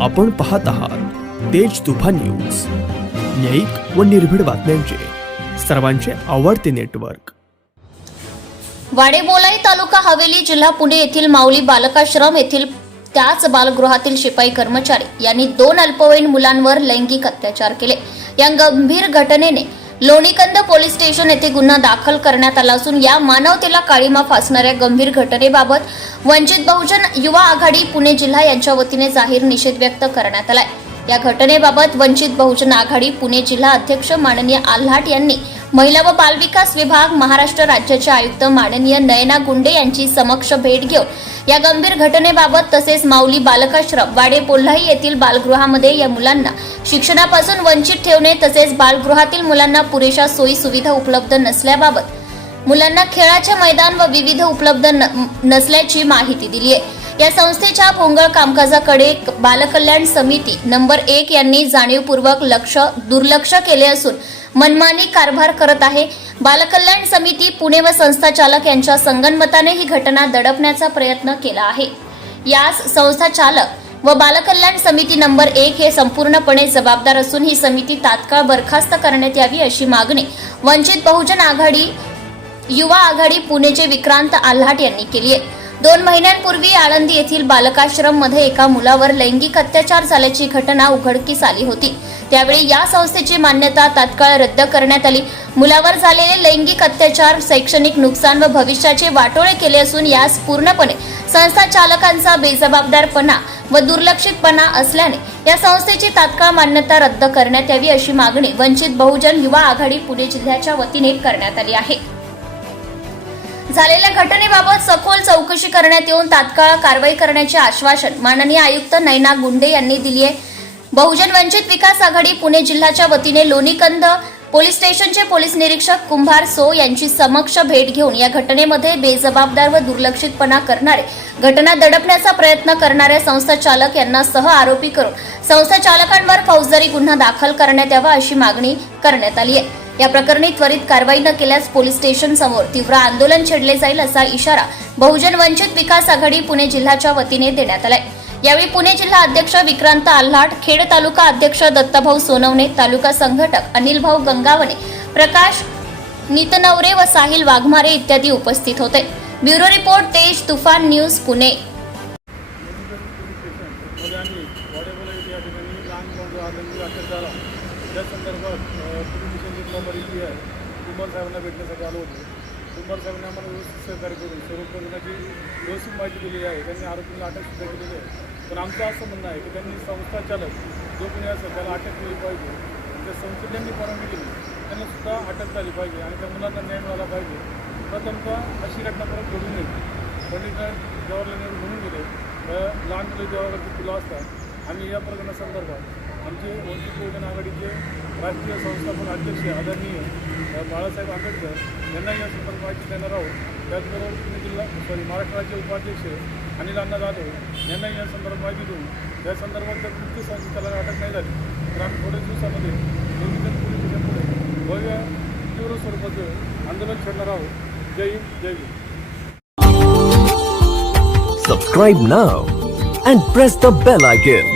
आपण पाहत आहात तेज तुफा न्यूज. न्यायिक व निर्भीड बातम्यांचे. सर्वांचे आवडते नेटवर्क. वाडेबोलाई तालुका हवेली जिल्हा पुणे येथील माऊली बालकाश्रम येथील त्याच बालगृहातील शिपाई कर्मचारी यांनी दोन अल्पवयीन मुलांवर लैंगिक अत्याचार केले. या गंभीर घटनेने लोणीकंद पोलीस स्टेशन येथे गुन्हा दाखल करण्यात आला असून या मानवतेला काळीमा फासणाऱ्या गंभीर घटनेबाबत वंचित बहुजन युवा आघाडी पुणे जिल्हा यांच्या वतीने जाहीर निषेध व्यक्त करण्यात आलाय. या घटनेबाबत वंचित बहुजन आघाडी पुणे जिल्हा अध्यक्ष माननीय आल्हाट यांनी महिला व बालविकास विभाग महाराष्ट्र राज्याचे आयुक्त माननीय नयना गुंडे यांची समक्ष भेट घेऊन या गंभीर घटनेबाबत तसेच माऊली बालकाश्रम वाडे पोल्हाई येथील बालगृहामध्ये या मुलांना शिक्षणापासून वंचित ठेवणे तसेच बालगृहातील मुलांना पुरेशा सोयी सुविधा उपलब्ध नसल्याबाबत मुलांना खेळाचे मैदान व विविध उपलब्ध न- नसल्याची माहिती दिली आहे या संस्थेच्या भोंगळ कामकाजाकडे बालकल्याण समिती नंबर एक यांनी जाणीवपूर्वक लक्ष दुर्लक्ष केले असून मनमानी कारभार करत आहे. बालकल्याण समिती पुणे व संस्था चालक यांच्या संगनमताने ही घटना दडपण्याचा प्रयत्न केला आहे. यास संस्था चालक व बालकल्याण समिती नंबर एक हे संपूर्णपणे जबाबदार असून ही समिती तात्काळ बरखास्त करण्यात यावी अशी मागणी वंचित बहुजन आघाडी युवा आघाडी पुणेचे विक्रांत आल्हाट यांनी केली आहे. दोन महिन्यांपूर्वी आळंदी येथील बालकाश्रममध्ये एका मुलावर लैंगिक अत्याचार झाल्याची घटना उघडकीस आली होती. त्यावेळी या संस्थेची मान्यता तात्काळ रद्द करण्यात आली. मुलावर झालेले लैंगिक अत्याचार शैक्षणिक नुकसान व भविष्याचे वाटोळे केले असून यास पूर्णपणे संस्था चालकांचा बेजबाबदारपणा व दुर्लक्षितपणा असल्याने या संस्थेची तात्काळ मान्यता रद्द करण्यात यावी अशी मागणी वंचित बहुजन युवा आघाडी पुणे जिल्ह्याच्या वतीने करण्यात आली आहे. झालेल्या घटनेबाबत सखोल चौकशी करण्यात येऊन तात्काळ कारवाई करण्याचे आश्वासन माननीय आयुक्त नैना गुंडे यांनी दिली आहे. बहुजन वंचित विकास आघाडी पुणे जिल्ह्याच्या वतीने लोणीकंद पोलीस स्टेशनचे पोलीस निरीक्षक कुंभार सो यांची समक्ष भेट घेऊन या घटनेमध्ये बेजबाबदार व दुर्लक्षितपणा करणारे घटना दडपण्याचा प्रयत्न करणाऱ्या संस्था चालक यांना सह आरोपी करून संस्था चालकांवर फौजदारी गुन्हा दाखल करण्यात यावा अशी मागणी करण्यात आली आहे. या प्रकरणी त्वरित कारवाई न केल्यास पोलीस स्टेशन समोर तीव्र आंदोलन छेडले जाईल असा इशारा बहुजन वंचित विकास आघाडी पुणे जिल्ह्याच्या वतीने देण्यात आलाय. यावेळी पुणे जिल्हा अध्यक्ष विक्रांत आल्हाट खेड तालुका अध्यक्ष दत्ताभाऊ सोनवणे तालुका संघटक अनिल भाऊ गंगावणे प्रकाश नितनवरे व साहिल वाघमारे इत्यादी उपस्थित होते. ब्युरो रिपोर्ट तेज तुफान न्यूज पुणे. या त्या संदर्भात अ, पोलीस स्टेशन जिल्हा परिषद आहे कुंभार साहेबांना भेटण्यासाठी आलो होतो. कुंभार साहेबांनी आम्हाला व्यवस्थित सहकार्य करून सर्व प्रकरणाची व्यवस्थित माहिती दिलेली आहे. त्यांनी आरोपींना अटक सुद्धा केलेली आहे. पण आमचं असं म्हणणं आहे की त्यांनी संस्था चालक जो कोणी असेल त्याला अटक केली पाहिजे. त्या संस्थेत ज्यांनी परवानगी दिली त्यांना सुद्धा अटक झाली पाहिजे आणि त्या मुलांना न्याय मिळाला पाहिजे. प्रथमतः अशी घटना परत घडू नये. पंडित जवाहरलाल नेहरू म्हणून गेले. तर लहान मुले जेव्हा तुला असतात. आणि या प्रकरणासंदर्भात आमचे वंचित बहुजन आघाडीचे राष्ट्रीय संस्थापन अध्यक्ष आदरणीय बाळासाहेब आंबेडकर यांना या संदर्भात माहिती देणार आहोत. त्याचबरोबर पुणे जिल्हा सॉरी महाराष्ट्र राज्य उपाध्यक्ष अनिल अण्णा जाधव यांना या संदर्भात माहिती देऊन या संदर्भात जर कृत्य संस्थेला अटक नाही झाली तर आम्ही थोड्याच दिवसामध्ये दोन्ही पोलीस स्टेशनपुढे भव्य तीव्र स्वरूपाचं आंदोलन छेडणार आहोत. जय हिंद जय Hind Subscribe now and press the bell icon.